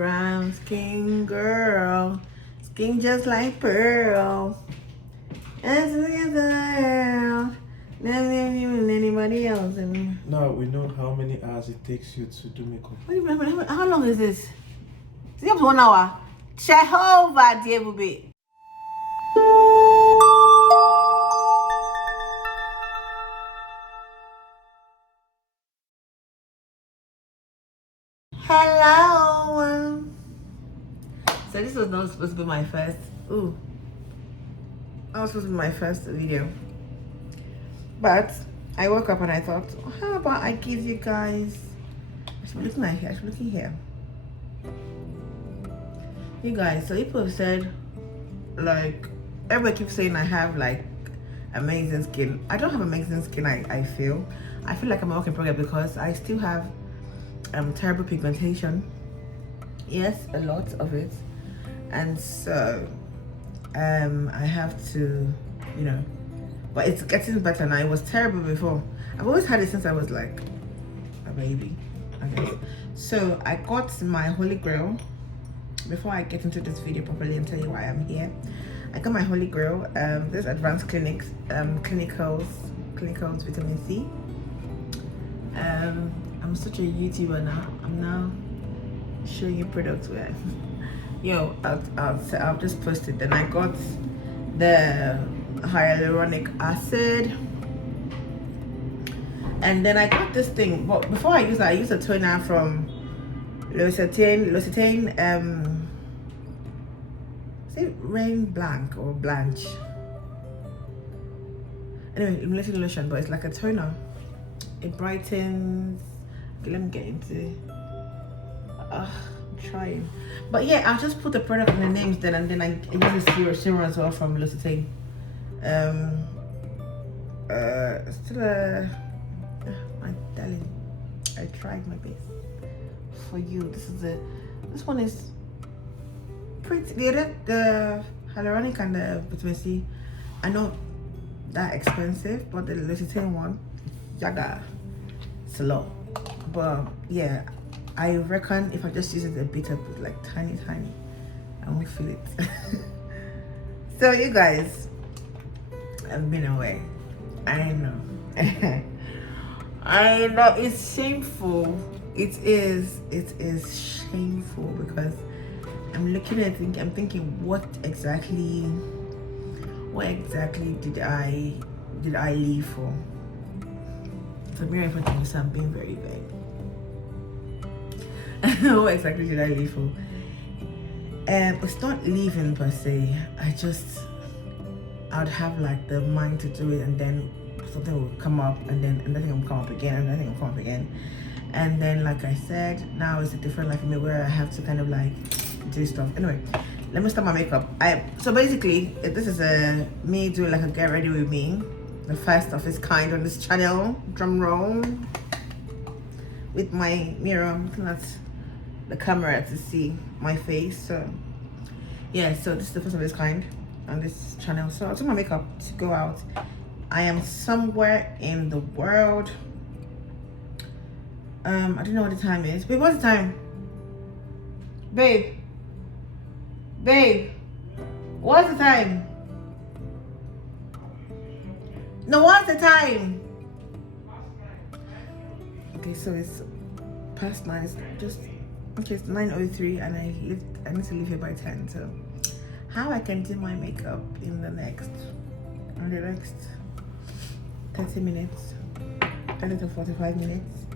brown skin girl, skin just like pearl. As the world, never even anybody else. Now we know how many hours it takes you to do makeup. What do you mean? How long is this? Is it up to 1 hour? Jehovah, dear baby. Hello. So this was not supposed to be my first. Ooh. That was supposed to be my first video. But I woke up and I thought, how about I give you guys. I should be looking at here. I should be looking here. You guys, so people have said, like, everybody keeps saying I have like amazing skin. I don't have amazing skin. I feel like I'm a work in progress because I still have terrible pigmentation. Yes, a lot of it. And so I have to, you know, but it's getting better now. It was terrible before. I've always had it since I was like a baby, I guess. So I got my holy grail. Before I get into this video properly and tell you why I'm here, I got my holy grail. This advanced clinicals vitamin C. I'm such a YouTuber now. I'm now showing you products where yo, I'll just post it. Then I got the hyaluronic acid, and then I got this thing. But before I use that, I used a toner from L'Occitane. Is it Rain Blanc or Blanche? Anyway, illuminating lotion, but it's like a toner. It brightens. Okay, let me get into. I'm trying, but yeah, I'll just put the product and the names then, and then I use a serum as well from L'Occitane. Still my darling, I tried my best for you. This one is pretty. The hyaluronic and the vitamin C, I know that expensive, but the L'Occitane one, yaga, slow. But yeah, I reckon if I just use it a bit of like tiny, I won't feel it. So you guys, I've been away. I know. I know it's shameful. It is shameful because I'm looking at it, I'm thinking what exactly did I leave for? So mirror in front of me, so I'm being very vague. What exactly did I leave for? It's not leaving per se. I'd have like the mind to do it, and then something will come up, and then another thing will come up again, and another thing will come up again. And then, like I said, now it's a different life for me where I have to kind of like do stuff. Anyway, let me start my makeup. So basically, this is me doing like a get ready with me, the first of its kind on this channel. Drum roll. With my mirror, I'm looking at the camera to see my face. So yeah, so this is the first of its kind on this channel. So I took my makeup to go out. I am somewhere in the world. I don't know what the time is. Babe, what's the time? Babe, what's the time? No, what's the time? Okay, so it's past 9. It's just okay. It's 9:03, and I need to leave here by 10. So how I can do my makeup in the next 30 minutes, 30 to 45 minutes,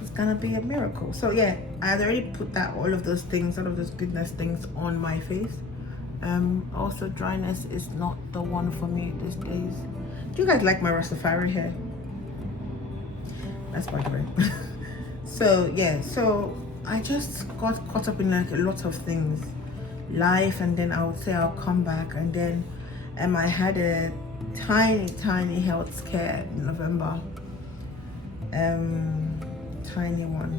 it's gonna be a miracle. So yeah, I had already put all of those goodness things on my face. Also, dryness is not the one for me these days. Do you guys like my Rastafari hair? That's by the way. So yeah, so I just got caught up in like a lot of things, life, and then I would say I'll come back, and then I had a tiny health scare in November. Tiny one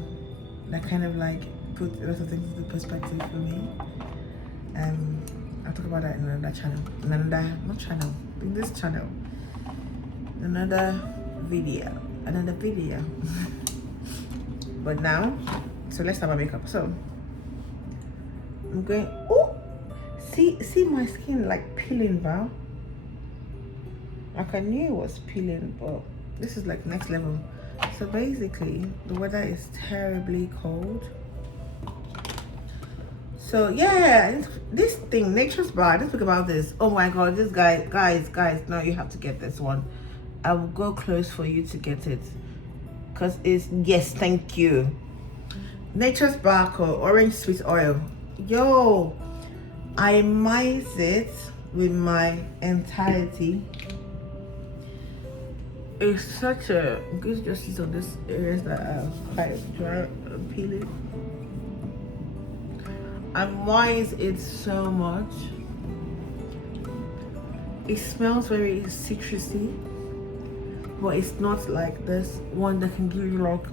that kind of like put a lot of things into perspective for me. I'll talk about that in another channel, in this channel, another video. But now, so let's start my makeup. So I'm going, oh, see my skin like peeling, Val. Like I knew it was peeling, but this is like next level. So basically, the weather is terribly cold. So yeah, this thing, Nature's Bar, I didn't speak about this. Oh my god, this guys, no, you have to get this one. I will go close for you to get it. Cause it's, yes, thank you. Nature's Bark or orange sweet oil. Yo, I mice it with my entirety. It's such a good, just see on this areas that are quite dry and peeling. I mice it so much. It smells very citrusy, but it's not like this one that can give you like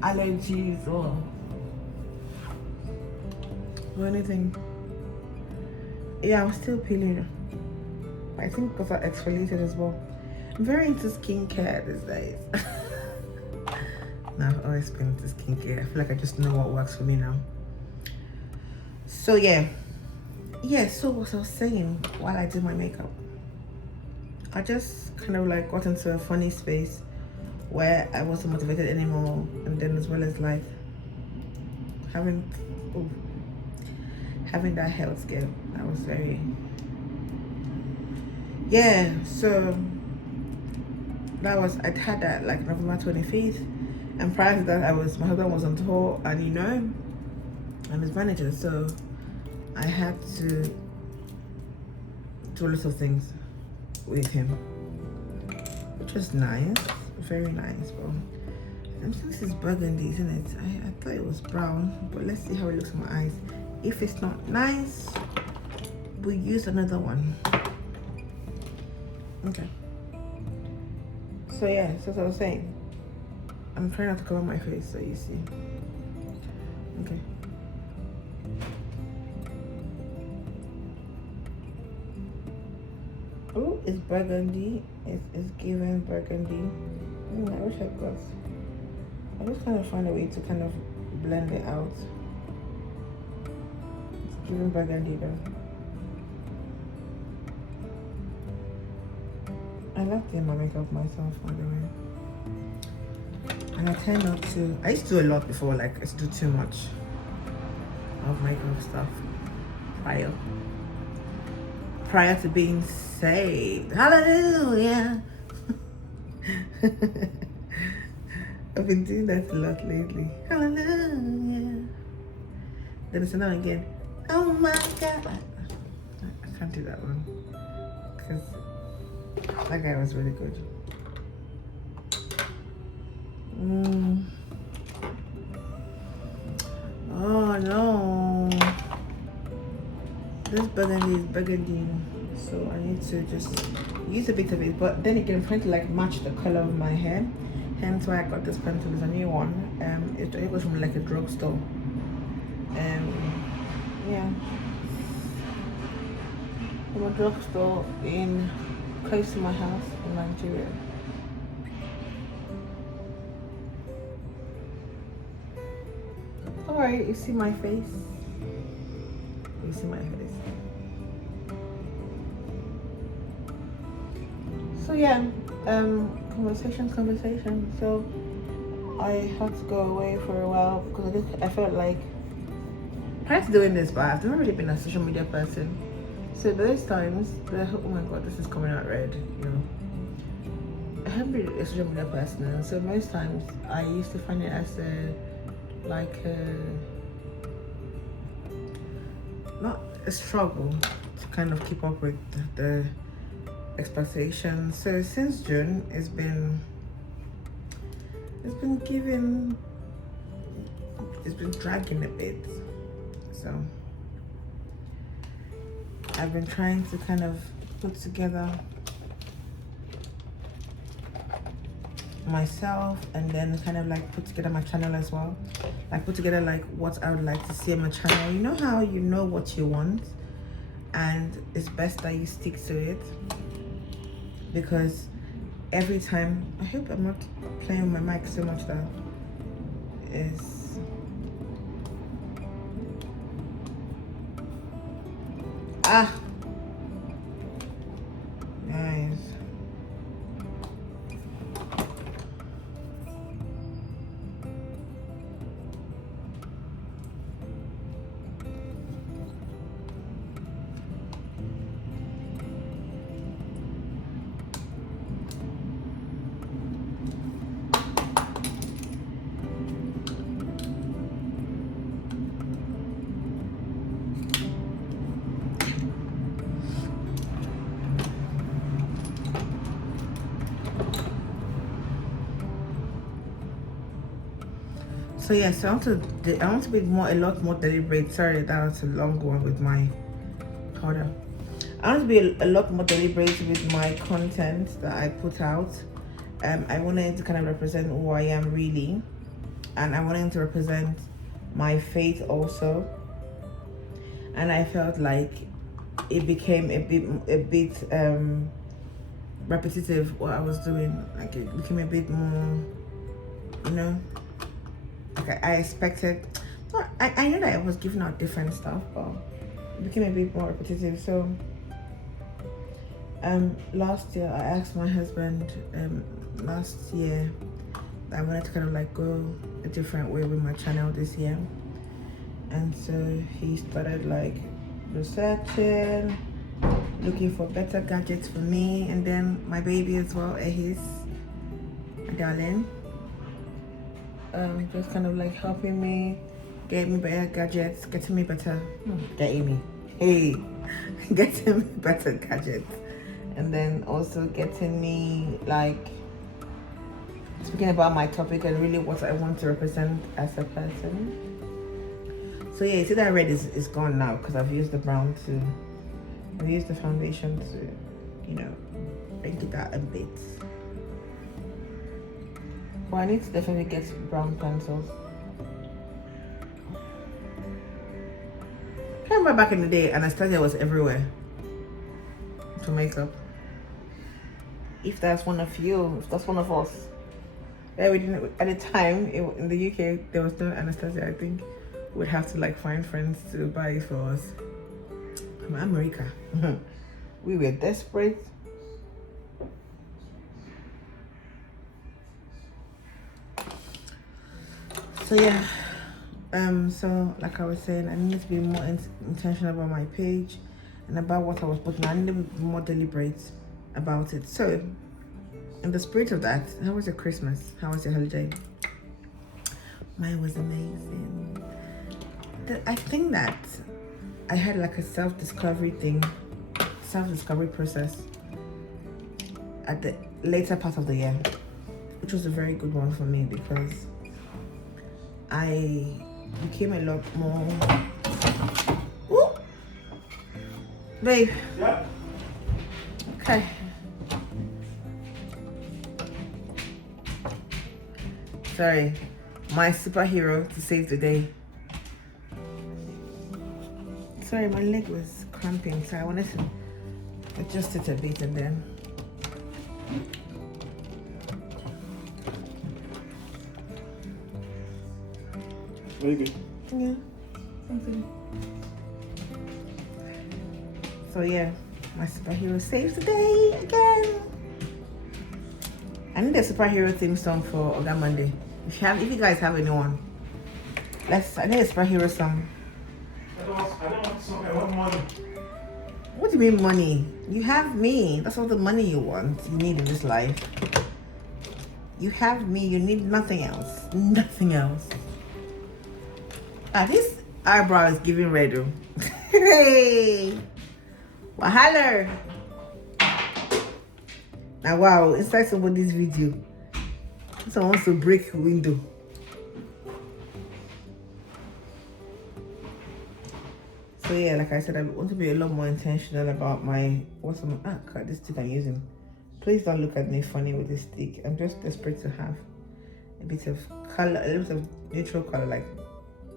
allergies or anything. Yeah, I'm still peeling. I think because I exfoliated as well. I'm very into skincare these days. No, I've always been into skincare. I feel like I just know what works for me now. So yeah, so what I was saying while I do my makeup, I just kind of like got into a funny space where I wasn't motivated anymore, and then as well as like having that health scare, I was very, yeah. So I'd had that like November 25th, and prior to that my husband was on tour, and you know, I'm his manager, so I had to do a lot of things with him, which was nice, very nice. But this is burgundy, isn't it? I thought it was brown, but let's see how it looks in my eyes. If it's not nice, we'll use another one. Okay. So yeah, so as I was saying, I'm trying not to cover my face so you see. Okay. Oh, it's burgundy. It's given burgundy. I wish I just kind of find a way to kind of blend it out. It's given burgundy though. I love doing my makeup myself, by the way. And I tend not to. I used to do a lot before, like I used to do too much of makeup stuff prior to being saved. Hallelujah. I've been doing that a lot lately. Hallelujah. Then it's another again. Oh my God. I can't do that one because that guy was really good. Oh no. This burgundy is burgundy, so I need to just use a bit of it. But then again, I'm trying to like match the color of my hair. Hence why I got this pencil. It's a new one. It was from like a drugstore. Yeah, from a drugstore in close to my house in Nigeria. Alright, you see my face? You see my face. So yeah, conversation. So I had to go away for a while because I felt like prior to doing this, but I've never really been a social media person. So those times, oh my god, this is coming out red, you know. I haven't been a social media person, and so most times I used to find it as not a struggle to kind of keep up with the expectations. So since June, it's been dragging a bit. So I've been trying to kind of put together myself and then kind of like put together my channel as well. Like put together like what I would like to see on my channel. You know how you know what you want and it's best that you stick to it, because every time, I hope I'm not playing with my mic so much that is Nice. So yes, I want to be a lot more deliberate. Sorry, that was a long one with my powder. I want to be a lot more deliberate with my content that I put out. I wanted to kind of represent who I am really, and I wanted to represent my faith also. And I felt like it became a bit repetitive what I was doing. Like it became a bit more, you know. Like I expected. I knew that I was giving out different stuff, but it became a bit more repetitive. So last year I asked my husband last year that I wanted to kind of like go a different way with my channel this year, and so he started like researching, looking for better gadgets for me, and then my baby as well, Ehis, my darling. Just kind of like helping me, getting me better gadgets, getting me better getting me better gadgets, and then also getting me like speaking about my topic and really what I want to represent as a person. So yeah, you see that red is gone now because I've used the brown I've used the foundation to, you know, bring it out a bit. Well, I need to definitely get brown pencils. I remember back in the day, Anastasia was everywhere to makeup. If that's one of you, if that's one of us. Yeah, we didn't, at the time, in the UK, there was no Anastasia, I think. We'd have to like find friends to buy it for us. I'm America. We were desperate. So yeah, so like I was saying, I needed to be more intentional about my page and about what I was putting. I needed to be more deliberate about it. So in the spirit of that, how was your Christmas? How was your holiday? Mine was amazing. I think that I had like a self-discovery process at the later part of the year, which was a very good one for me because I became a lot more. Ooh, babe. Yeah. Okay. Sorry, my superhero to save the day. Sorry, my leg was cramping, so I wanted to adjust it a bit and then. Maybe. Yeah. Okay. So yeah, my superhero saves the day again. I need a superhero theme song for Oga Monday. If you guys have anyone, I need a superhero song. I don't want some. I want money. What do you mean money? You have me. That's all the money you want. You need in this life. You have me. You need nothing else. Nothing else. This eyebrow is giving red. Hey, wahala. Now wow, inside somebody's video, someone wants to break a window. So yeah, like I said, I want to be a lot more intentional about my God, this stick I'm using. Please don't look at me funny with this stick. I'm just desperate to have a bit of color, a little bit of neutral color like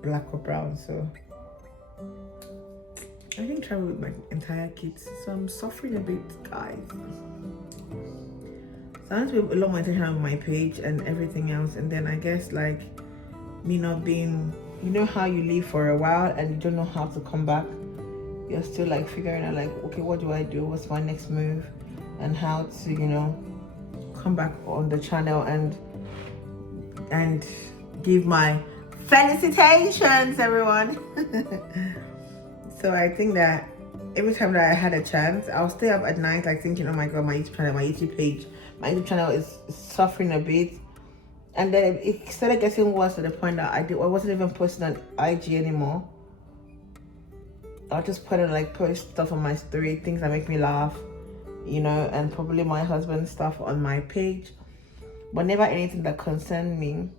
black or brown. So I didn't travel with my entire kit, so I'm suffering a bit, guys. So I want to be a lot more intentional on my page and everything else. And then I guess like me not being, you know how you leave for a while and you don't know how to come back. you're still like figuring out like, okay, what do I do? What's my next move? And how to, you know, come back on the channel and give my felicitations, everyone. So I think that every time that I had a chance, I'll stay up at night like thinking, oh my god, my YouTube channel, my YouTube channel is suffering a bit. And then it started getting worse to the point that I wasn't even posting on IG anymore. I'll just put in like post stuff on my story, things that make me laugh, you know, and probably my husband's stuff on my page, but never anything that concerned me.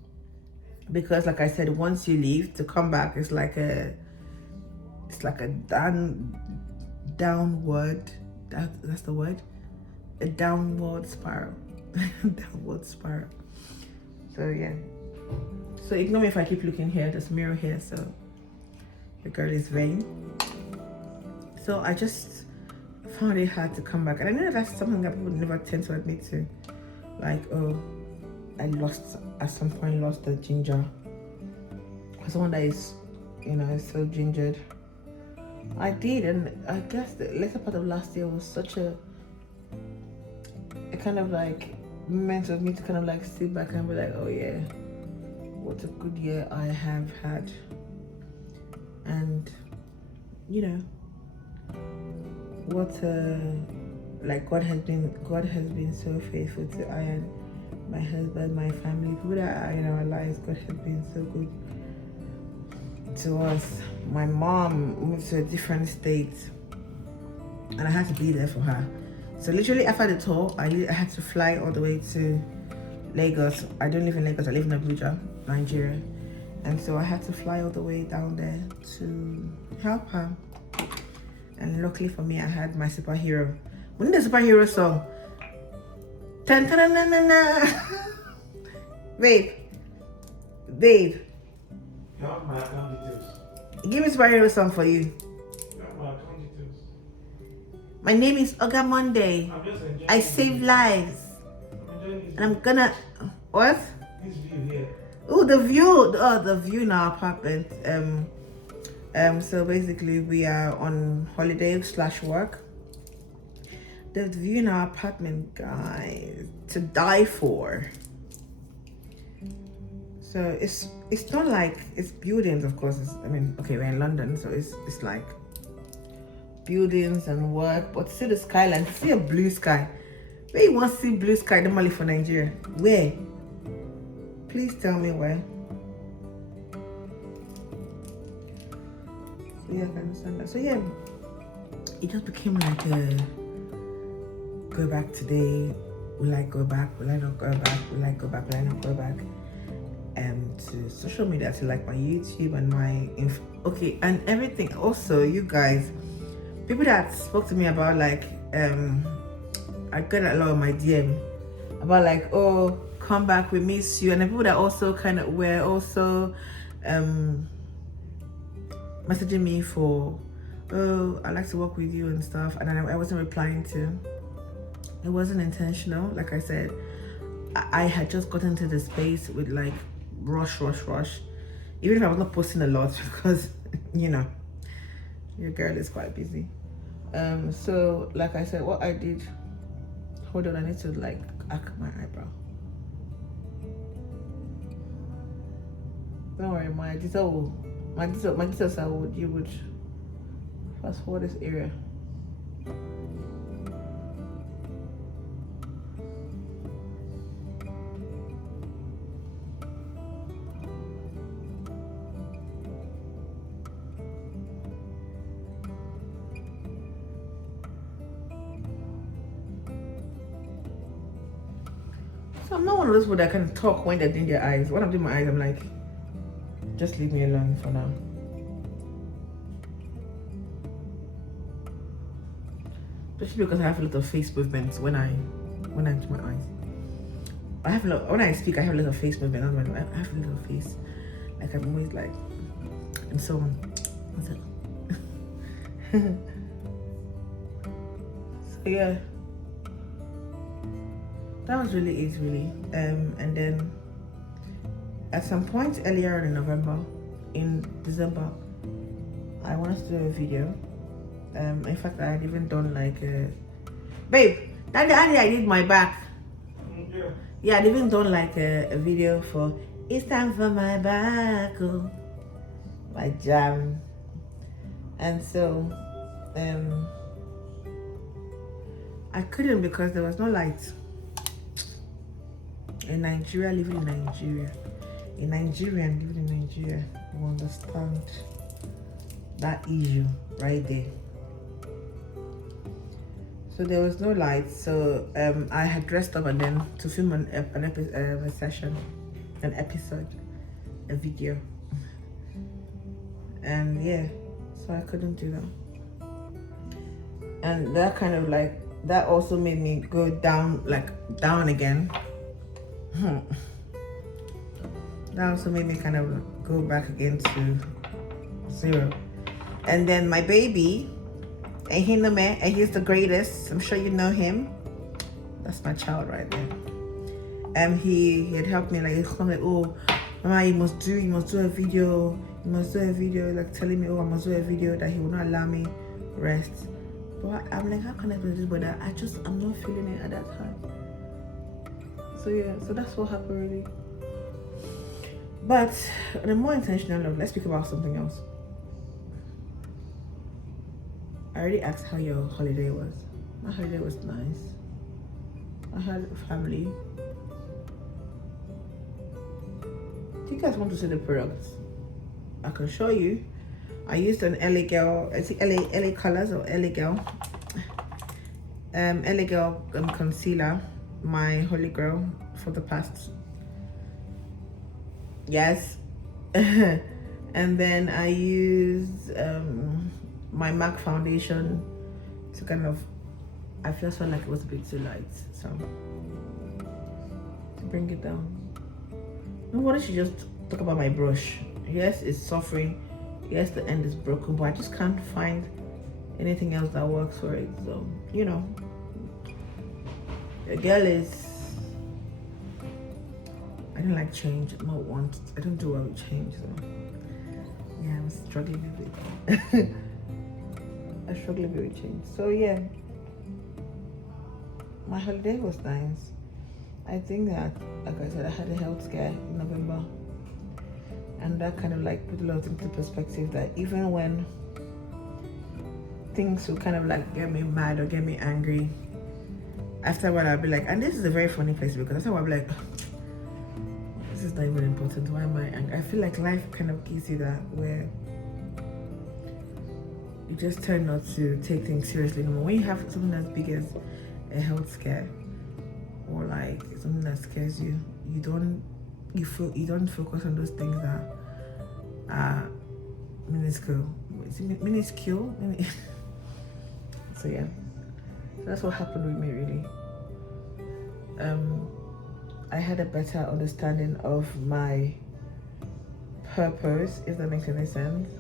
Because like I said, once you leave, to come back is like a downward, that's the word, a downward spiral. Downward spiral. So yeah, so ignore me if I keep looking here. There's a mirror here, so the girl is vain. So I just found it hard to come back, and I know that's something that people never tend to admit to, like, oh, I at some point lost the ginger. For someone that is, you know, so gingered, I did. And I guess the later part of last year was such a kind of like moment of me to kind of like sit back and be like, oh yeah, what a good year I have had. And you know, what like God has been so faithful to I and my husband, my family, people that are in our lives. God has been so good to us. My mom moved to a different state and I had to be there for her. So literally after the tour, I had to fly all the way to Lagos. I don't live in Lagos, I live in Abuja, Nigeria. And so I had to fly all the way down there to help her. And luckily for me, I had my superhero. We need a superhero song. Tan tan na na na. Babe. Got my account details. Give me superhero song for you. Got my account details. My name is Oga Monday. I'm just enjoying I save lives. And I'm gonna what? This view here. Oh, the view in our apartment. So basically we are on holiday / work. The view in our apartment, guys, to die for. So it's not like it's buildings, of course. Okay, we're in London, so it's like buildings and work, but see the skyline, see a blue sky. Where you want to see blue sky normally for Nigeria? Where? Please tell me where. So yeah, I can understand that. So yeah, it just became like a go back today. Will I go back? Will I not go back? Will I go back? Will I not go back? To social media, to like my YouTube and my and everything. Also, you guys, people that spoke to me about like I got a lot of my DM about like, oh, come back, we miss you. And the people that also kind of were also messaging me for, oh, I'd like to work with you and stuff. And I wasn't replying to. It wasn't intentional. Like I said, I had just gotten into the space with like rush. Even if I was not posting a lot because, you know, your girl is quite busy. So like I said, what I did, hold on, I need to like arc my eyebrow. Don't worry, my details you would fast forward this area. So I'm not one of those people that can talk when they're doing their eyes. When I'm doing my eyes, I'm like, just leave me alone for now. Especially because I have a lot of face movements when I do my eyes. When I speak, I have a lot of face movement. I have a little face. Like I'm always like, and so on. So yeah. That was really it, really. And then at some point earlier in December, I wanted to do a video In fact, I had even done like babe, that day I did my back. Yeah. Yeah, I'd even done like a video for "It's time for my back," oh, my jam. And so I couldn't because there was no light in Nigeria. Living in Nigeria, a Nigerian living in Nigeria will understand that issue right there. So there was no light, so I had dressed up and then to film a video, and yeah, so I couldn't do that. And that kind of like, that also made me go down again. That also made me kind of go back again to 0. And then my baby, and he's the greatest. I'm sure you know him. That's my child right there. He had helped me, like, he'd come like, oh, Mama, you must do a video. You must do a video, like telling me, oh, I must do a video, that he will not allow me rest. But I'm like, how can I do this? But I'm not feeling it at that time. So yeah, so that's what happened really. But on a more intentional note, let's speak about something else. I already asked how your holiday was. My holiday was nice. I had a family. Do you guys want to see the products? I can show you. I used an LA Girl, is it LA Colors or LA Girl? LA Girl concealer, my holy girl for the past. Yes. And then I used my MAC foundation to kind of, I felt like it was a bit too light, so to bring it down. Why don't you just talk about my brush? Yes, it's suffering. Yes, the end is broken, but I just can't find anything else that works for it. So, you know, the girl is, I don't like change. I don't do well with change, so yeah, I was struggling a bit. I struggle a bit with change. So yeah, my holiday was nice. I think that, like I said, I had a health scare in November, and that kind of like put a lot of things into perspective, that even when things will kind of like get me mad or get me angry, after a while I'll be like, and this is a very funny place, because after a while I'll be like, this is not even important, why am I angry? I feel like life kind of gives you that, where you just try not to take things seriously anymore. When you have something as big as a health scare, or like something that scares you, you don't focus on those things that are minuscule. Is it minuscule? So yeah, so that's what happened with me really. I had a better understanding of my purpose, if that makes any sense.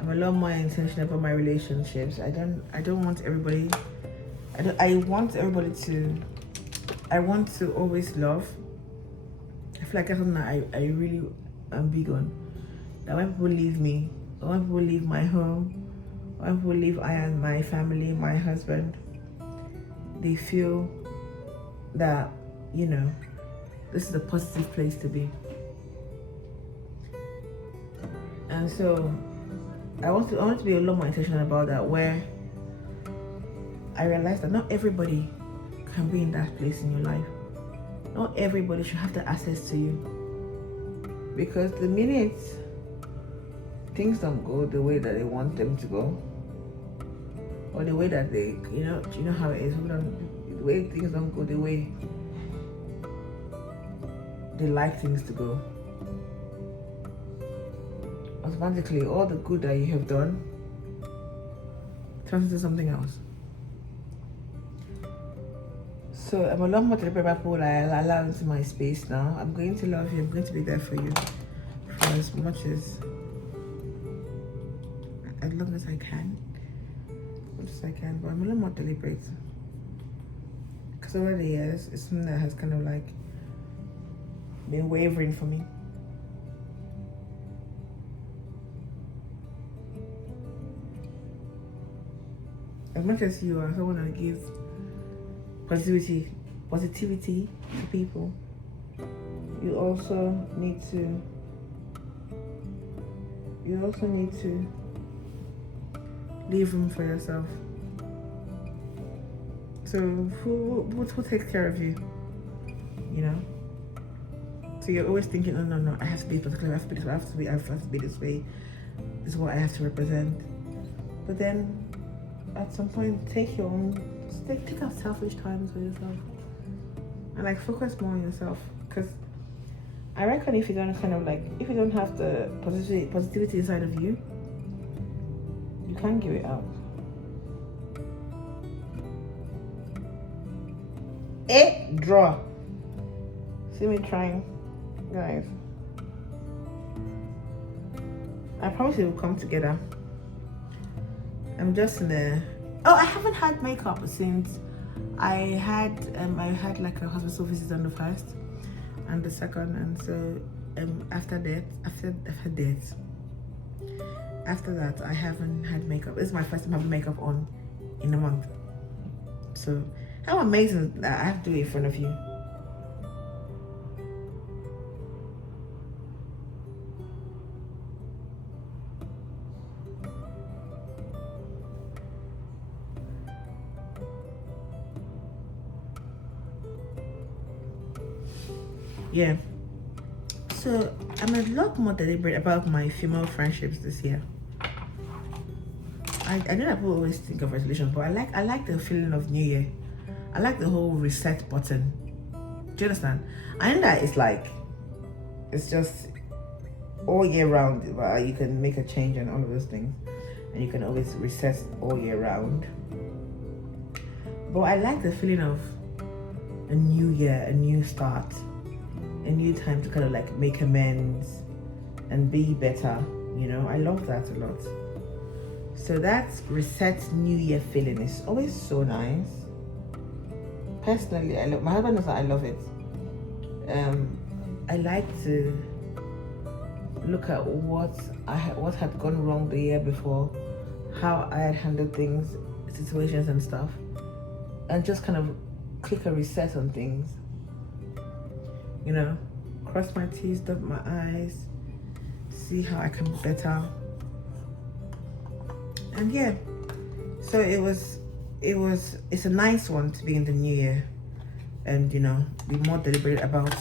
I'm a lot more intentional about my relationships. I want everybody, I want to always love. I feel like that's something that I really am big on. That when people leave me, or when people leave my home, or when people leave I and my family, my husband, they feel that, you know, this is a positive place to be. And so I want to be a lot more intentional about that, where I realized that not everybody can be in that place in your life. Not everybody should have the access to you, because the minute things don't go the way that they want them to go, or the way that they, you know how it is, the way things don't go the way they like things to go, automatically all the good that you have done turns into something else. So I'm a lot more deliberate about people I allow into my space now. I'm going to love you. I'm going to be there for you for as long as I can. But I'm a lot more deliberate, because over the years, it's something that has kind of like been wavering for me. as much as you are someone that gives positivity to people, you also need to leave room for yourself. So who takes care of you? You know? So you're always thinking, no, I have to be particular, I have to be this way, I have to be this way. This is what I have to represent. But then at some point take out selfish times for yourself. And like focus more on yourself. Because I reckon if you don't have the positivity inside of you, you can't give it out. Draw. See me trying, guys. I promise it will come together. I'm just in the. Oh, I haven't had makeup since I had like a hospital visit on the 1st and the 2nd, and so after that I haven't had makeup. This is my first time having makeup on in a month. So how amazing that I have to do it in front of you. Yeah. So I'm a lot more deliberate about my female friendships this year. I know that people always think of resolution, but I like the feeling of New Year. I like the whole reset button. Do you understand? I know that it's just all year round. You can make a change and all of those things, and you can always reset all year round. But I like the feeling of a new year, a new start, a new time to kind of like make amends and be better. You know, I love that a lot. So that reset new year feeling is always so nice. Personally, my husband knows that I love it. I like to look at what had gone wrong the year before, how I had handled things, situations and stuff, and just kind of click a reset on things. You know, cross my T's, dot my I's, see how I can be better. And yeah, so it's a nice one to be in the new year, and you know, be more deliberate about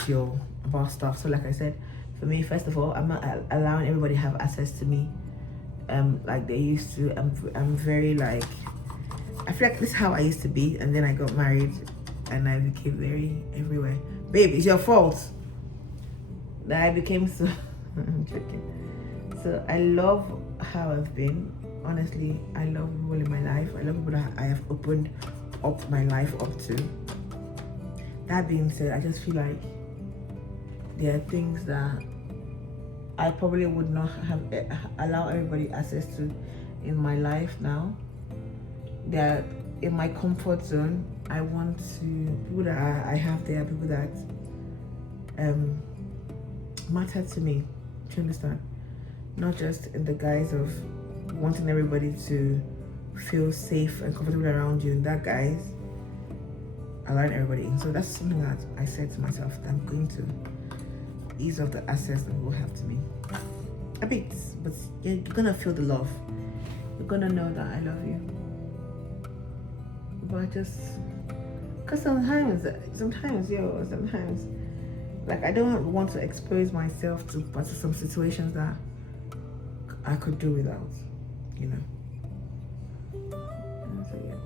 stuff. So like I said, for me, first of all, I'm not allowing everybody to have access to me like they used to. I'm very like, I feel like this is how I used to be, and then I got married and I became very everywhere. Babe, it's your fault that I became so I'm joking. So I love how I've been. Honestly, I love people in my life. I love people that I have opened up my life up to. That being said, I just feel like there are things that I probably would not have allow everybody access to in my life now. That in my comfort zone, I want to people that I have there, people that matter to me. Do you understand? Not just in the guise of wanting everybody to feel safe and comfortable around you. That guys, allowing everybody in. So that's something that I said to myself that I'm going to ease off the access that people have to me a bit, but you're gonna feel the love. You're gonna know that I love you. But just because sometimes like I don't want to expose myself to some situations that I could do without, you know. So yeah,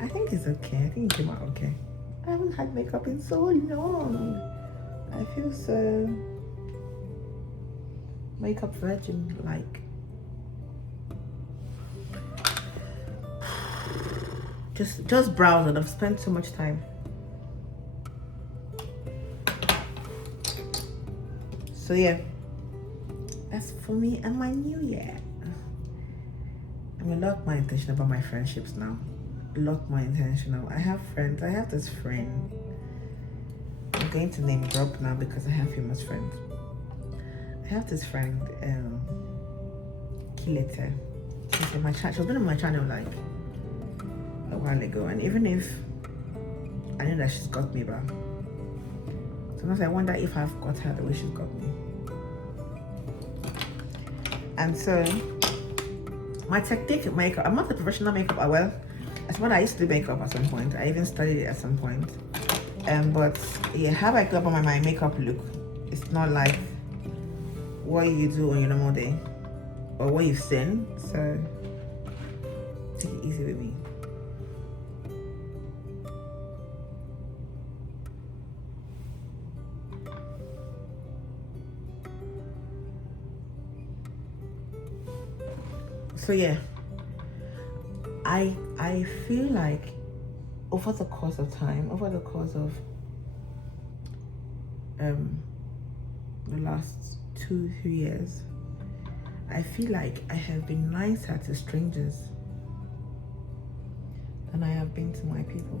I think it's okay. I think it came out okay. I haven't had makeup in so long. I feel so makeup virgin like. Just browse, and I've spent so much time. So yeah, that's for me and my new year. I'm a lot more intentional about my friendships now. A lot more intentional. I have friends. I have this friend. I'm going to name drop now because I have famous friends. I have this friend, Kilete. in my channel. She was been on my channel like a while ago, and even if I know that she's got me back, sometimes I wonder if I've got her the way she's got me. And so my technique in makeup, I'm not a professional makeup, well, as well I used to do makeup at some point. I even studied it at some point. But yeah, how I go about my makeup look, it's not like what you do on your normal day or what you've seen. So take it easy with me. So yeah, I feel like over the course of time, over the course of the last 2-3 years, I feel like I have been nicer to strangers than I have been to my people.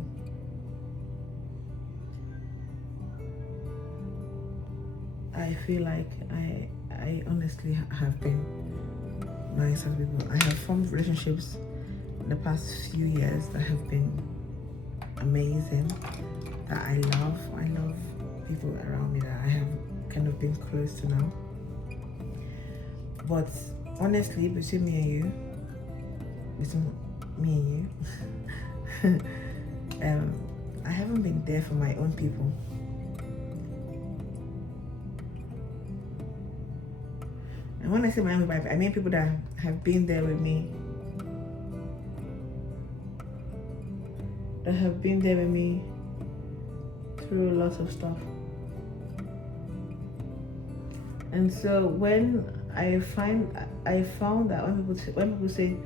I feel like I honestly have been nice as people. I have formed relationships in the past few years that have been amazing, that I love people around me that I have kind of been close to now. But honestly, between me and you, I haven't been there for my own people. And when I say my own people, I mean people that have been there with me, through a lot of stuff. And so when I found that when people say,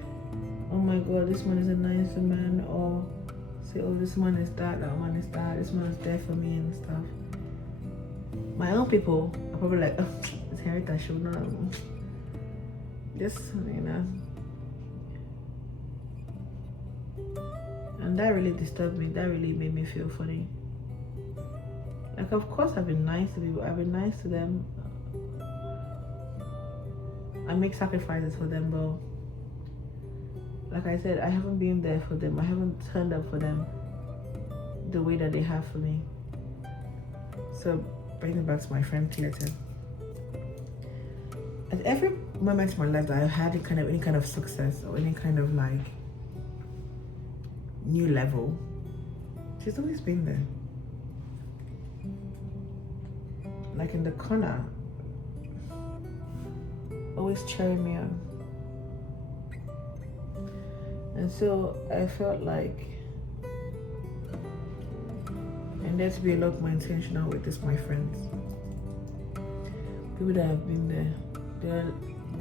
oh my god, this man is a nice man, or say, oh, this man is that man is that, this man is there for me and stuff, my own people are probably like, oh, it's Henrietta, should not just, you know. And that really disturbed me. That really made me feel funny. Like, of course I've been nice to people, I've been nice to them, I make sacrifices for them, but like I said, I haven't been there for them. I haven't turned up for them the way that they have for me. So bringing back to my friend Clayton, at every moment in my life that I've had any kind of success or any kind of like new level, she's always been there. Like in the corner, always cheering me on. And so I felt like I need to be a lot more intentional with this, my friends. People that have been there,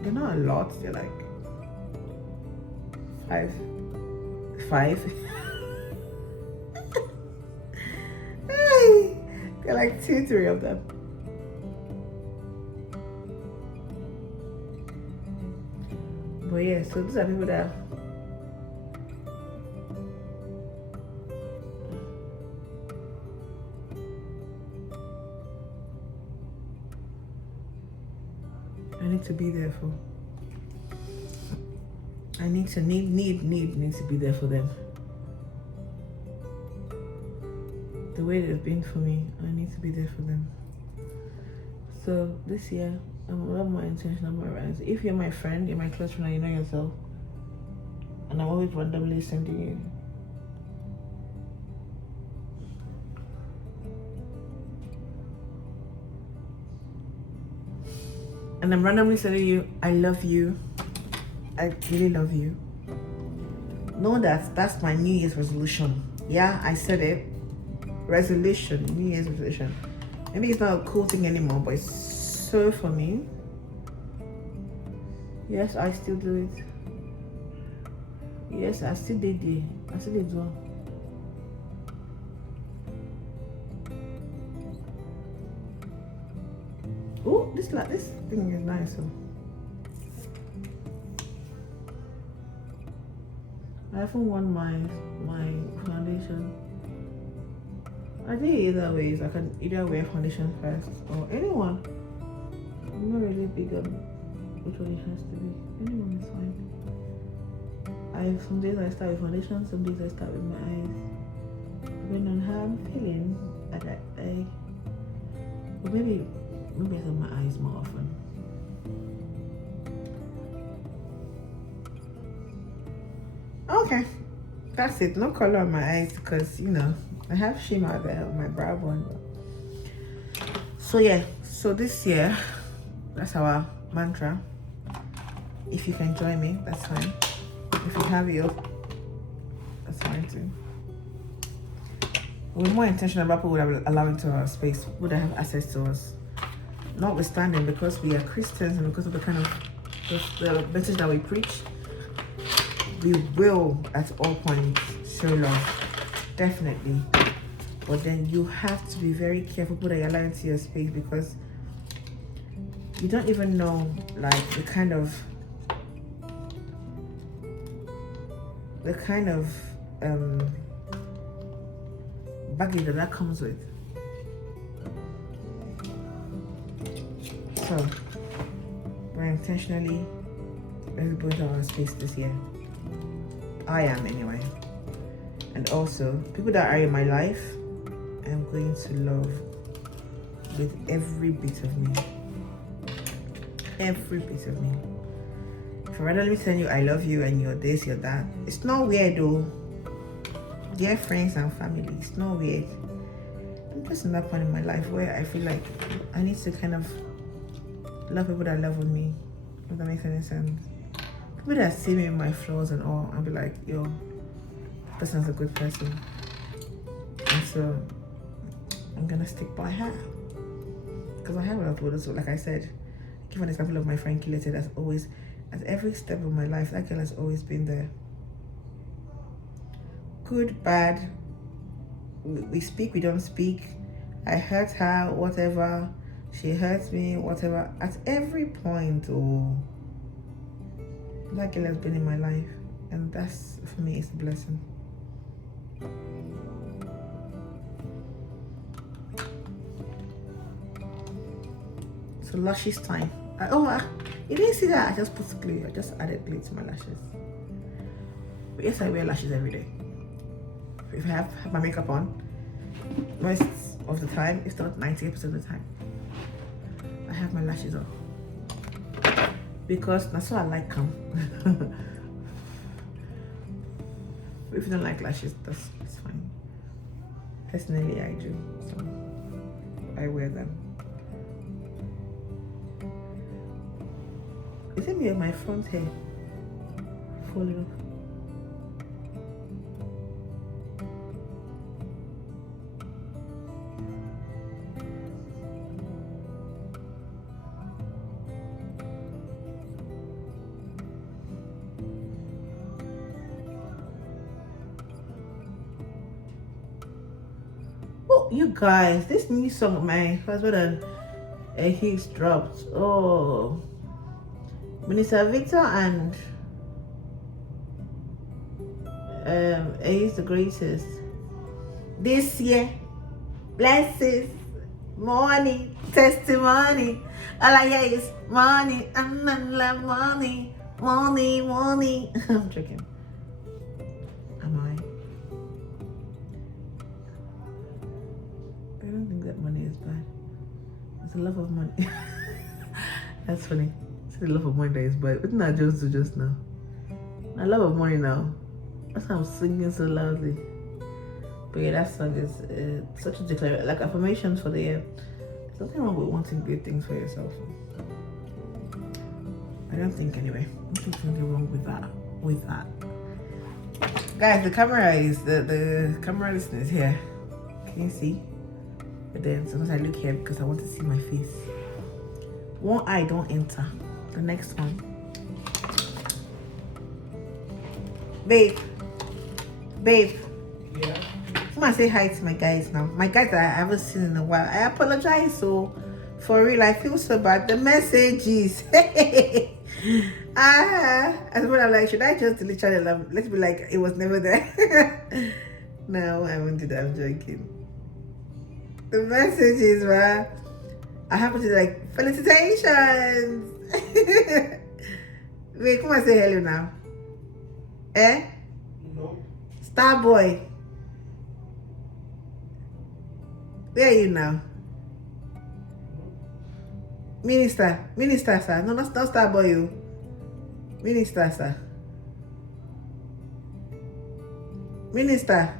they're not a lot, they're like five. They're like 2-3 of them. But yeah, so these are people that I need to be there for. I need to need to be there for them. The way they've been for me, I need to be there for them. So this year, I'm a lot more intentional about it. If you're my friend, you're my close friend, and you know yourself, and I'm always randomly sending you and I'm randomly telling you, I love you. I really love you. Know that that's my New Year's resolution. Yeah, I said it. Resolution, New Year's resolution. Maybe it's not a cool thing anymore, but it's so for me. Yes, I still do it. Yes, I still did it. I still did one. Oh, this thing is nice. So. I haven't worn my foundation. I think either ways, I can either wear foundation first or anyone. I'm not really big on which one it has to be. Anyone is fine. Some days I start with foundation, some days I start with my eyes. Depending on how I'm feeling, but maybe I do my eyes more often. Okay, that's it. No color on my eyes because I have shimmer there on my brow bone. So yeah, so this year, that's our mantra. If you can join me, that's fine. If you have your, that's fine too. We're more intentional about people would allow into our space, would have access to us. Notwithstanding, because we are Christians and because of the kind of the message that we preach, we will at all points show love, definitely. But then you have to be very careful what you allow into your space, because you don't even know like the kind of baggage that comes with. So we're intentionally going to our space this year. I am anyway. And also people that are in my life, I'm going to love with every bit of me. Every bit of me. If I randomly tell you I love you and you're this, you're that, it's not weird though. Dear friends and family, it's not weird. I'm just in that point in my life where I feel like I need to kind of love people that love me, if that makes any sense. People that see me in my flaws and all, I'll be like, yo, this person's a good person. And so I'm gonna stick by her. Because I have a lot of people, so like I said, I give an example of my friend Kilete that's always, at every step of my life, that girl has always been there. Good, bad, we speak, we don't speak. I hurt her, whatever. She hurts me, whatever. At every point, that girl has been in my life. And that's, for me, it's a blessing. So lashes time. You didn't see that? I just put glue. I just added glue to my lashes. But yes, I wear lashes every day. If I have my makeup on, most of the time, if not 90% of the time, I have my lashes on. Because that's what I like them. If you don't like lashes, that's fine. Personally, I do. So I wear them. Is it me or my front hair falling off? Oh, you guys, this new song of my husband and he's dropped. Oh, Minister Victor and he's the greatest. This year, blessings, money, testimony. All I hear is money, and then love money, money, money. I'm joking. Am I? I don't think that money is bad. It's a love of money. That's funny. It's a love of money that is bad. What did I just do just now? I love of money now. That's why I'm singing so loudly. But yeah, that song is such a declaration, like affirmations for the year. There's nothing wrong with wanting good things for yourself. I don't think anyway. I don't think there's anything wrong with that. Guys, the camera is the camera listen is here. Can you see? But then sometimes I look here because I want to see my face. One eye don't enter. The next one. Babe. Yeah. Come on, say hi to my guys now. My guys that I haven't seen in a while. I apologize, so for real, I feel so bad. The messages. As well, I'm like, should I just delete channel? Let's be like, it was never there. No, I won't do that. I'm joking. The messages, man. I happen to like, felicitations. Wait, come on, say hello now. Eh? No. Star boy. Where are you now? Minister. Minister, sir. No, not star boy, you. Minister, sir. Minister.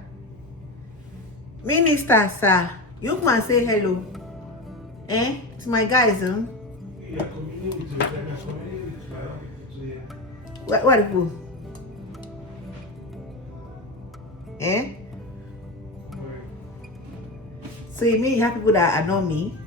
Minister, sir. You man say hello. Eh? It's my guys, huh? You are communicating with your friends, communicating with my own people too, yeah. What people? Eh? So you mean you have people that annoy me?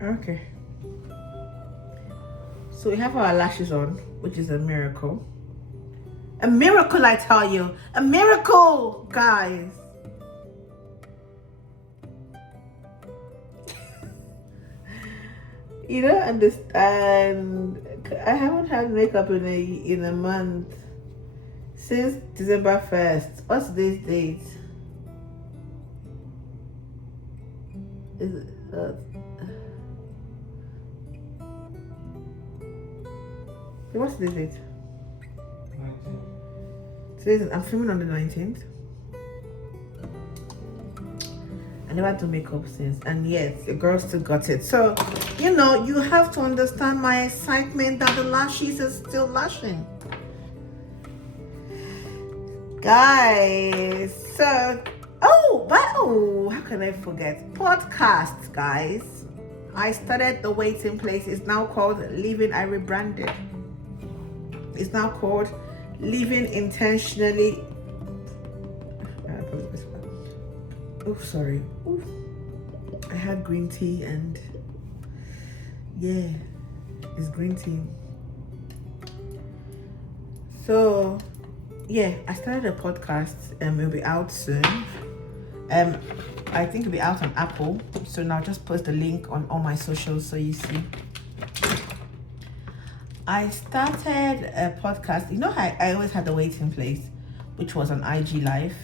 Okay. So we have our lashes on, which is a miracle. A miracle, I tell you. A miracle, guys. You don't understand. I haven't had makeup in a month. Since December 1st. What's today's date? Is it, what's the date? 19. I'm filming on the 19th. I never do makeup since, and yet the girl still got it. So, you know, you have to understand my excitement that the lashes is still lashing. Guys, so, how can I forget? Podcasts, guys. I started the waiting place. It's now called Living. I rebranded. It's now called Living Intentionally. Oh, sorry. Oof. I had green tea and yeah, it's green tea. So yeah, I started a podcast and it'll be out soon. I think it'll be out on Apple. So now just post the link on all my socials so you see. I started a podcast. You know how I always had the waiting place, which was on IG Live,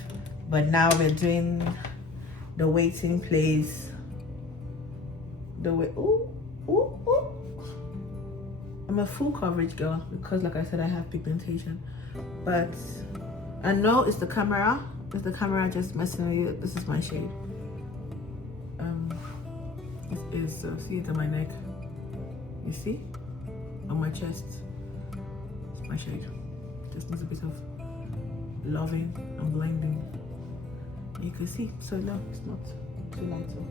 but now we're doing the waiting place. I'm a full coverage girl because, like I said, I have pigmentation. But I know it's the camera. It's the camera just messing with you. This is my shade. It is. See it on my neck. You see? On my chest. It's my shade. Just needs a bit of loving and blending. You can see. So no, it's not too light for me.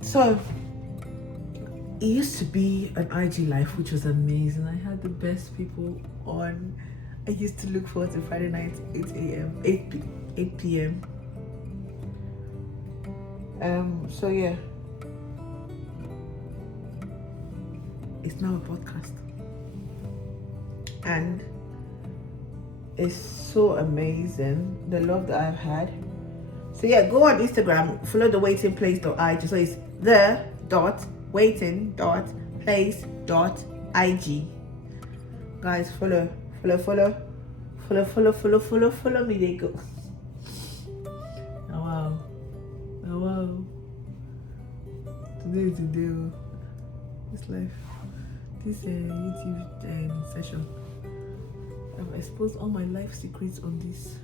So it used to be an IG life, which was amazing. I had the best people on. I used to look forward to Friday nights, 8 p.m. So yeah, it's now a podcast, and it's so amazing the love that I've had. So yeah, go on Instagram, follow the waiting place.ig. So it's the.waiting.place.ig. Guys, follow me. They go. Oh wow. Today is the day. This life, this YouTube session. I've exposed all my life secrets on this.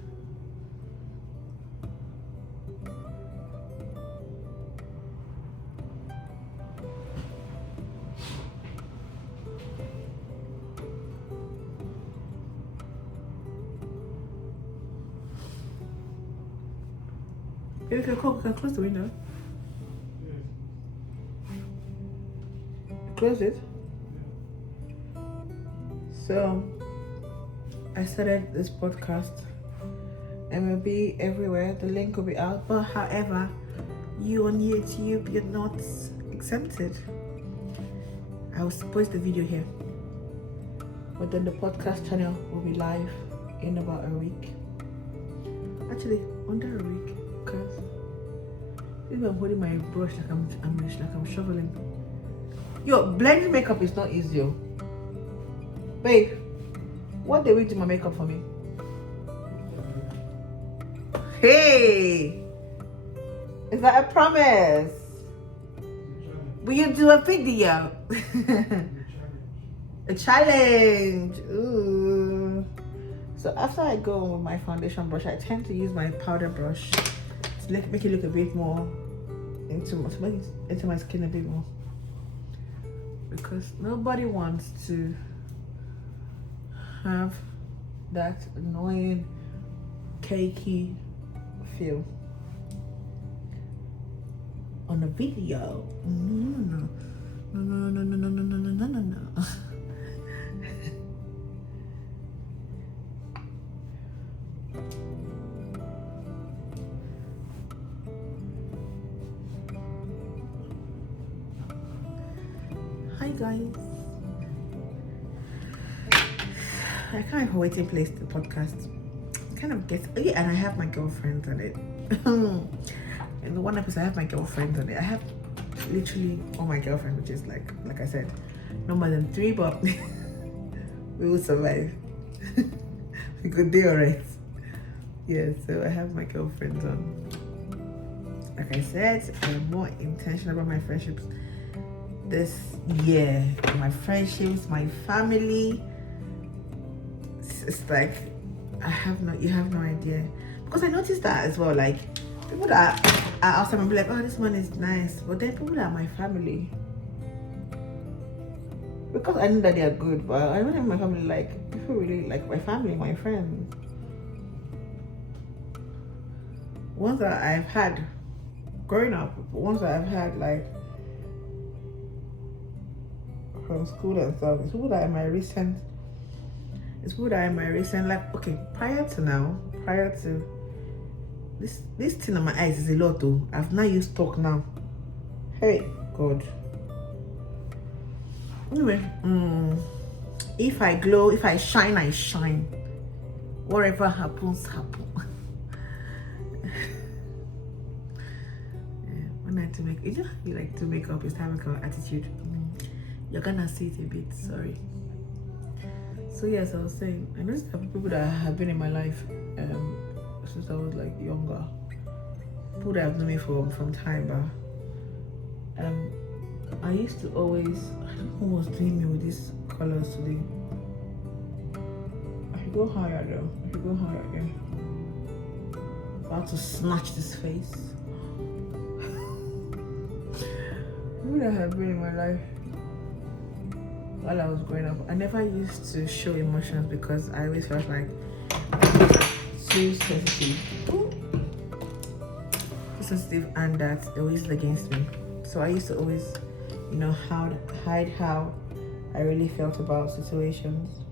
If you're cold, you can close the window. Close it. So I started this podcast and will be everywhere. The link will be out. But however, you on YouTube, you're not exempted. I will post the video here. But then the podcast channel will be live in about a week. Actually, under a week, because if I'm holding my brush like I'm shoveling. Yo, blending makeup is not easy, yo. Babe, what day we do my makeup for me? Hey, is that a promise? Will you do a video? A challenge. Ooh. So after I go with my foundation brush, I tend to use my powder brush to make it look a bit more into my skin a bit more, because nobody wants to have that annoying cakey feel on a video. No. Hi guys. I can't wait to place the podcast. Kind of gets and I have my girlfriends on it. In the one episode I have my girlfriends on it. I have literally all my girlfriends, which is like I said, no more than 3, but we will survive. We could do alright. Yeah, so I have my girlfriends on. Like I said, I'm more intentional about my friendships this year. My friendships, my family. It's like you have no idea, because I noticed that as well. Like people that are outside and be like, oh, this one is nice, but then people that are my family, because I know that they are good, but I don't have my family. Like people really like my family, my friends, ones that I've had growing up, ones that I've had like from school and stuff. It's people that are my recent. Like, okay, prior to this thing on my eyes is a lot though. I've not used talk now. Hey God. Anyway, if I glow, if I shine, I shine. Whatever happens, happen. When I to make it, you like to make up, it's time to attitude. You're gonna see it a bit. Sorry. So yes, I was saying, I noticed that people that have been in my life since I was like younger, people that have known me from time, but I used to always, I don't know what's doing me with these colors today. I should go higher though. I should go higher again. About to snatch this face. People that have been in my life while I was growing up, I never used to show emotions because I always felt like too sensitive, and that they were used against me. So I used to always, hide how I really felt about situations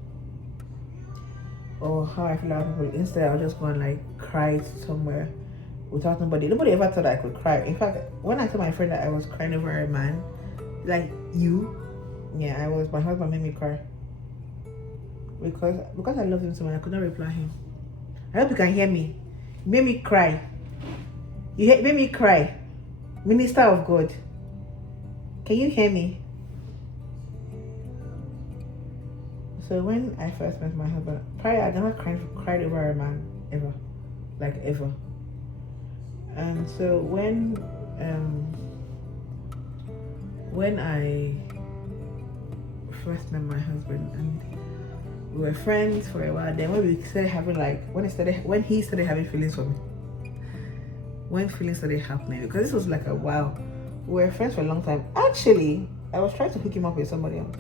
or how I feel about people. Instead, I would just go and like cry somewhere without nobody. Nobody ever thought I could cry. In fact, when I told my friend that I was crying over a man, like you. Yeah, I was. My husband made me cry because I loved him so much. I could not reply him. I hope you can hear me. You made me cry. You made me cry. Minister of God. Can you hear me? So when I first met my husband, prior I never cried over a man ever, like ever. And so when I first met my husband, and we were friends for a while. Then when we started having when he started having feelings for me, when feelings started happening, because this was like a while. We were friends for a long time. Actually, I was trying to hook him up with somebody else.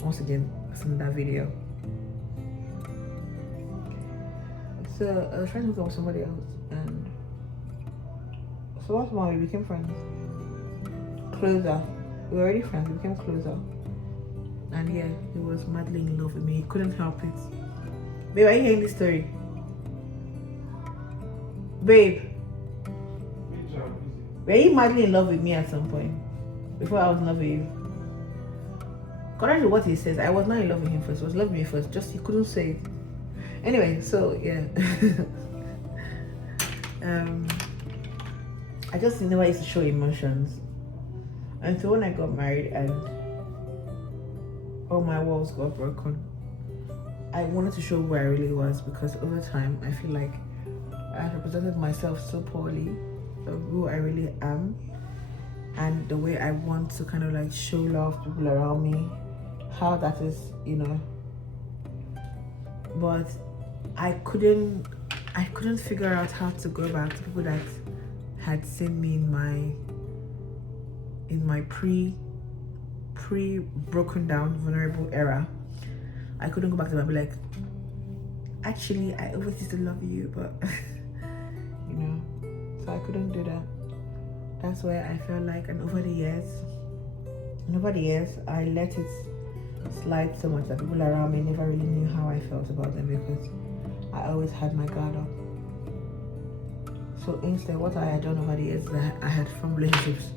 Once again, it's in that video. So I was trying to hook up with somebody else, and So what's more, we became friends. Closer. We were already friends, we became closer. And yeah, he was madly in love with me. He couldn't help it. Babe, are you hearing this story? Babe, were you madly in love with me at some point? Before I was in love with you? According to what he says, I was not in love with him first. He was loving me first. Just he couldn't say it. Anyway, so yeah. I just never used to show emotions. And so when I got married and all my walls got broken, I wanted to show who I really was, because over time I feel like I had represented myself so poorly of who I really am, and the way I want to kind of like show love to people around me, how that is, you know. But I couldn't figure out how to go back to people that had seen me in my pre broken down vulnerable era. I couldn't go back to them and be like, actually I always used to love you, but you know. So I couldn't do that. That's why I felt like, and over the years I let it slide so much that people around me never really knew how I felt about them, because I always had my guard up. So instead, what I had done over the years, that I had formed relationships,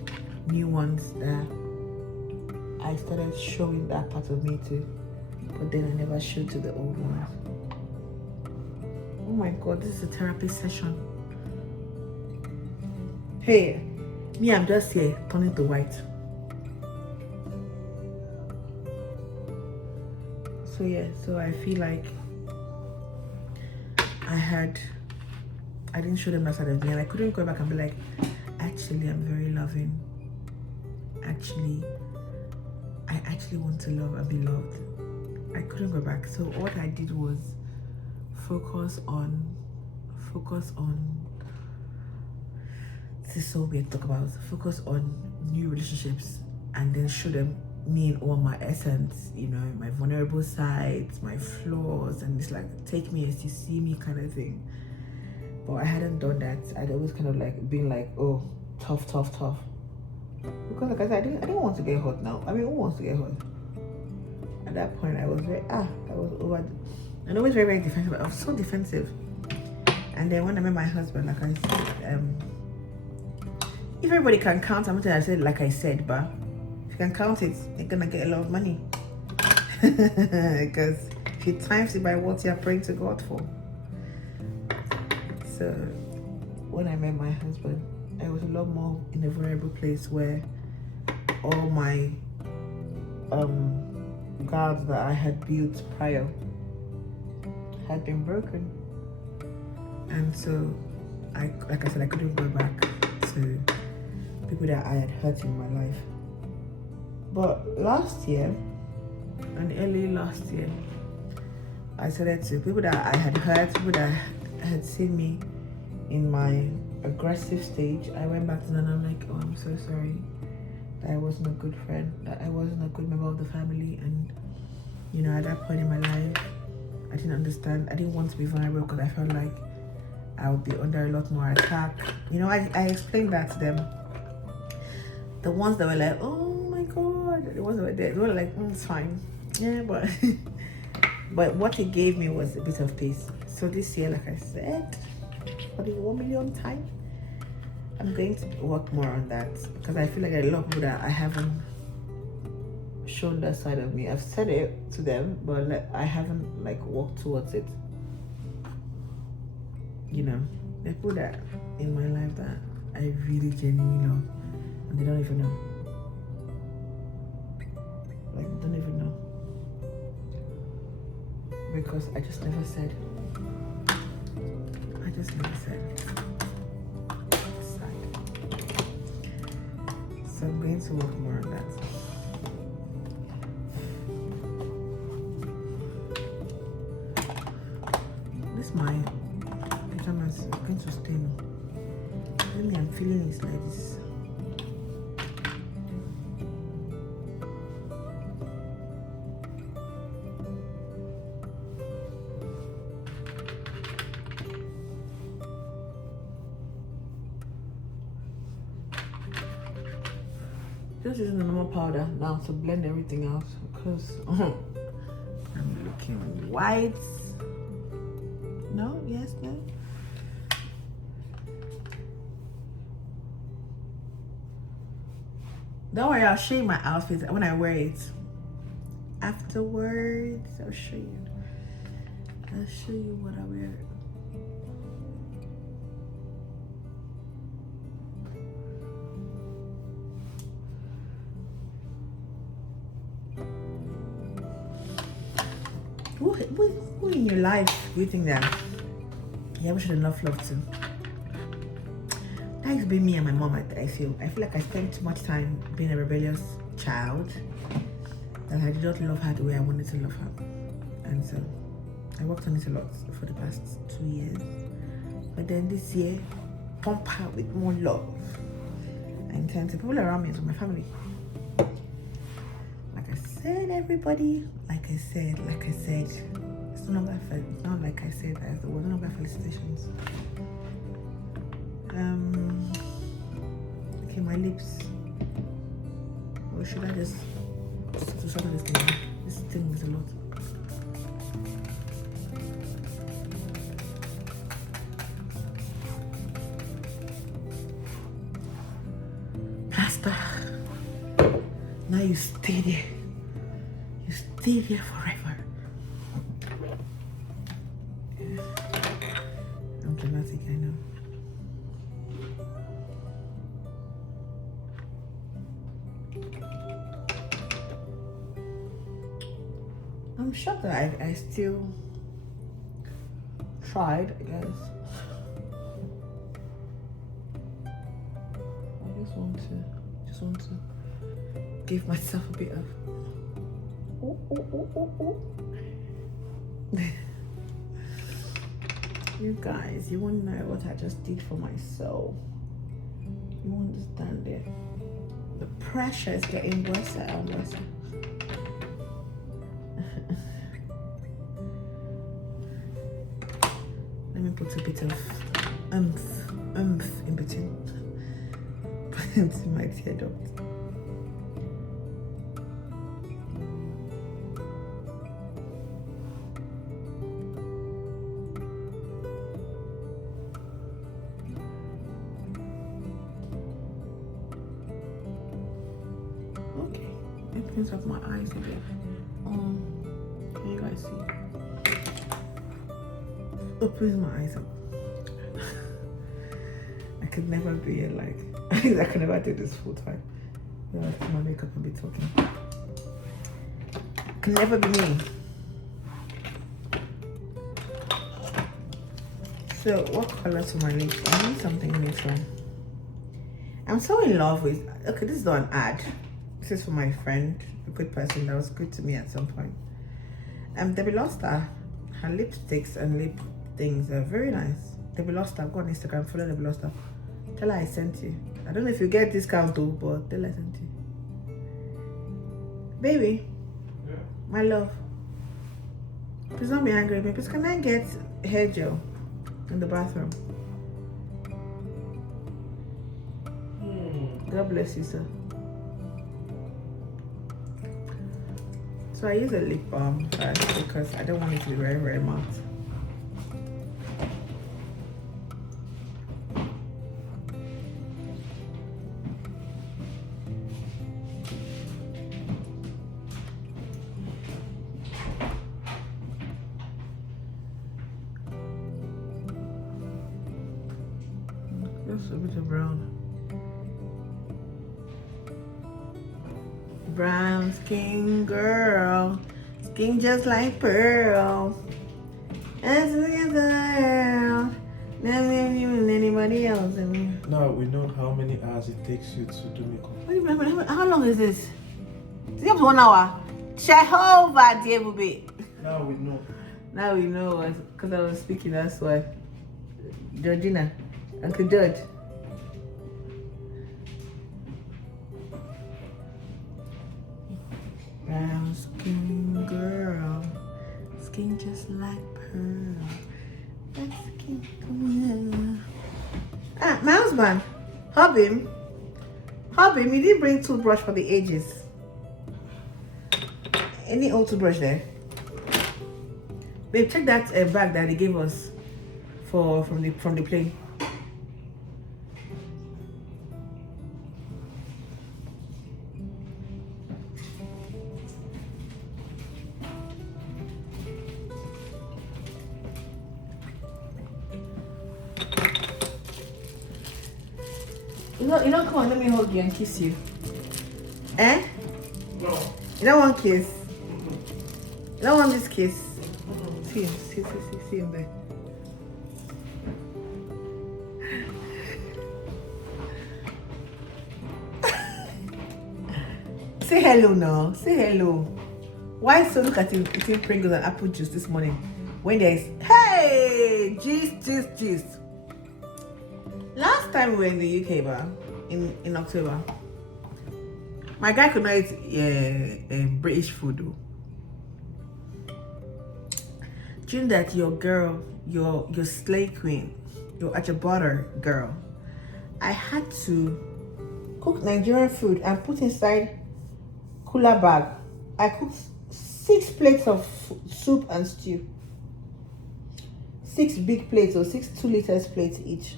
new ones, that I started showing that part of me too, but then I never showed to the old ones. Oh my God, this is a therapy session. Hey, me, I'm just here turning to white. So yeah, so I feel like I didn't show them that side of me, and I couldn't go back and be like, actually I'm very loving. Actually, I actually want to love and be loved. I couldn't go back. So what I did was focus on this is so weird to talk about. Focus on new relationships, and then show them me in all my essence, you know, my vulnerable sides, my flaws, and it's like, take me as you see me kind of thing. But I hadn't done that. I'd always kind of like been like, oh, tough. Because like I said, I didn't want to get hurt now. I mean, who wants to get hurt? At that point, I was over, and always very, very defensive. I was so defensive. And then when I met my husband, like I said, if everybody can count, I'm gonna say like I said, but if you can count it, you're gonna get a lot of money. Because if you times it by what you're praying to God for. So when I met my husband, I was a lot more in a vulnerable place where all my guards that I had built prior had been broken. And so like I said, I couldn't go back to people that I had hurt in my life. But last year, and early last year, I started to people that I had hurt, people that had seen me in my aggressive stage. I went back to them and I'm like, oh, I'm so sorry that I wasn't a good friend, that I wasn't a good member of the family. And you know, at that point in my life, I didn't understand. I didn't want to be vulnerable because I felt like I would be under a lot more attack. You know, I explained that to them. The ones that were like, oh my God, the ones that were there, they were like, it's fine. Yeah, but but what it gave me was a bit of peace. So this year, like I said, for the 1 million time, I'm going to work more on that, because I feel like there are a lot of people that I haven't shown that side of me. I've said it to them, but like, I haven't like walked towards it. You know, there are people that in my life that I really genuinely love, and they don't even know. Like, they don't even know. Because I just never said. So I'm going to work more on that. This my pajamas is going to stay now. Really, I'm feeling it's like this. Just using the normal powder now to blend everything out because I'm looking white. No, yes, no. Don't worry, I'll show you my outfit when I wear it. Afterwards, I'll show you. I'll show you what I wear. Who in your life do you think that you ever should enough love to? That used to be me and my mom. I feel like I spent too much time being a rebellious child that I did not love her the way I wanted to love her, and so I worked on it a lot for the past 2 years. But then this year, pump her with more love. I intend to people around me and my family. Like I said, everybody. Like I said. It's not like I said. As the word, not about felicitations. Okay, my lips. Or should I just do some of this thing? This thing is a lot. Plaster. Now you stay there. You stay there forever. I'm dramatic, I know. I'm shocked that I still tried, I guess. I just want to give myself a bit of You guys, you won't know what I just did for my soul. You won't understand it. The pressure is getting worse and worse. Let me put a bit of oomph in between into my tear duct. Okay, it opens up my eyes a bit. Can you guys see? Opens my eyes up. I could never be like I could never do this full time. I have to my makeup and be talking. Could never be me. So what color to my lips? I need something neutral. I'm so in love with. Okay, this is not an ad. This is for my friend, a good person that was good to me at some point. Debbie Loster. Her lipsticks and lip things are very nice. Debbie Loster, go on Instagram, follow Debbie Loster. Tell her I sent you. I don't know if you get discount too, but tell her I sent you. Baby, yeah. My love. Please don't be angry with me. Please can I get hair gel in the bathroom? God bless you, sir. So I use a lip balm first because I don't want it to be very, very matte. Just a bit of brown. Brown skin girl, skin just like pearl. As the world, never even anybody else. Now we know how many hours it takes you to do makeup. What do you mean? How long is this? It's up to 1 hour. Jehovah, dear baby. Now we know. Now we know, because I was speaking. That's why. Georgina, Uncle George. Brown skin girl, skin just like pearl. That skin girl. Ah, my husband, hub him. Hubby, we didn't bring toothbrush for the ages. Any old toothbrush there? Babe, check that bag that they gave us from the plane. You don't come on, let me hold you and kiss you. Eh? No. You don't want kiss? You don't want this kiss? See him, see him there. Say hello now, say hello. Why so look at him eating Pringles and apple juice this morning when there is, hey, gist. Last time we were in the UK, in October, my guy could not eat British food though. During that, your girl, your slay queen, your butter girl, I had to cook Nigerian food and put inside cooler bag. I cooked 6 plates of soup and stew. 6 big plates or 6 2-liter plates each.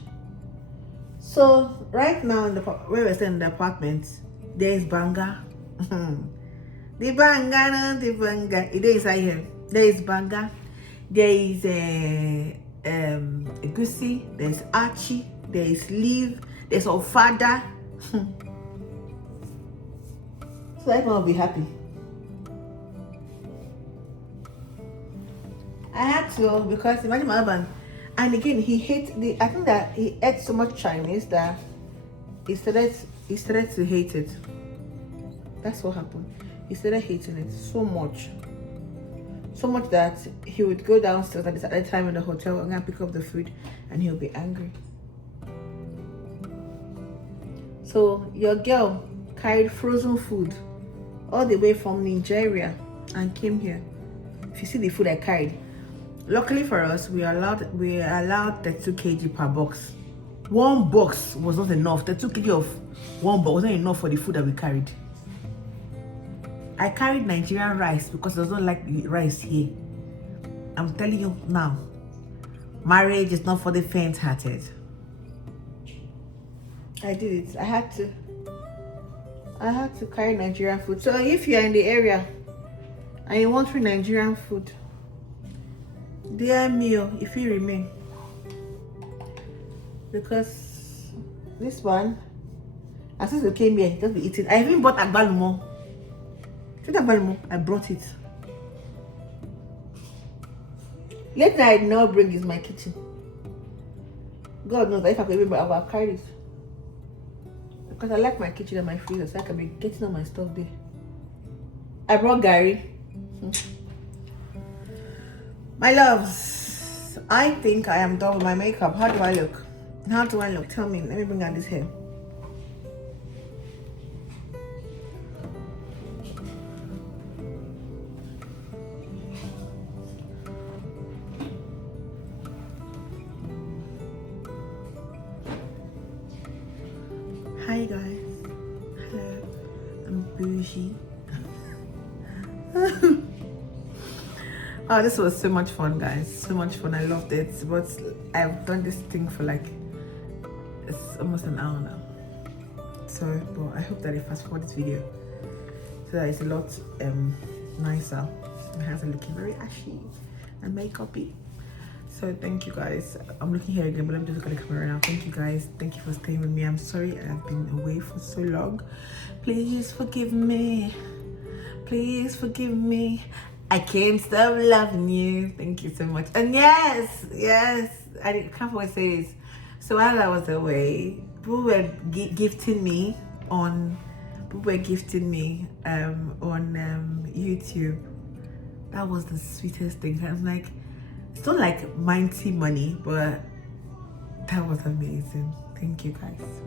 So right now where we're staying in the apartment, there is banga. The banga. It is inside here. There is banga. There is egusi. There is achi. There is leaf. There's ofada. So everyone will be happy. I had to, because imagine my husband. And again, I think that he ate so much Chinese that he started to hate it. That's what happened. He started hating it so much. So much that he would go downstairs at that time in the hotel and go pick up the food and he'll be angry. So your girl carried frozen food all the way from Nigeria and came here. If you see the food I carried, luckily for us, we are allowed 32 kg per box. One box was not enough. 32 kg of one box wasn't enough for the food that we carried. I carried Nigerian rice because I don't like the rice here. I'm telling you now, marriage is not for the faint-hearted. I did it. I had to carry Nigerian food. So if you're in the area and you want free Nigerian food, dear me, if you remain, because this one, as since we came here, just be eating. I even bought agbalumo. I brought it. Later I now bring is my kitchen. God knows that if I could remember, I would have carried it. Because I like my kitchen and my freezer, so I can be getting all my stuff there. I brought Gary. My loves, I think I am done with my makeup. How do I look? Tell me. Let me bring out this hair. Hi guys. Hello. I'm bougie. Oh, this was so much fun, guys. So much fun. I loved it. But I've done this thing for it's almost an hour now. So, but I hope that I fast forward this video so that it's a lot nicer. My hands are looking very ashy and makeup-y. So thank you guys. I'm looking here again, but let me just look at the camera now. Thank you guys. Thank you for staying with me. I'm sorry I've been away for so long. Please forgive me. Please forgive me. I can't stop loving you. Thank you so much. And yes, I can't forget to say this. So while I was away, people were gifting me on YouTube. That was the sweetest thing. I was like, it's not like mighty money, but that was amazing. Thank you guys.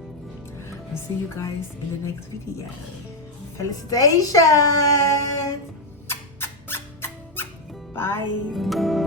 I'll see you guys in the next video. Felicitations! Bye.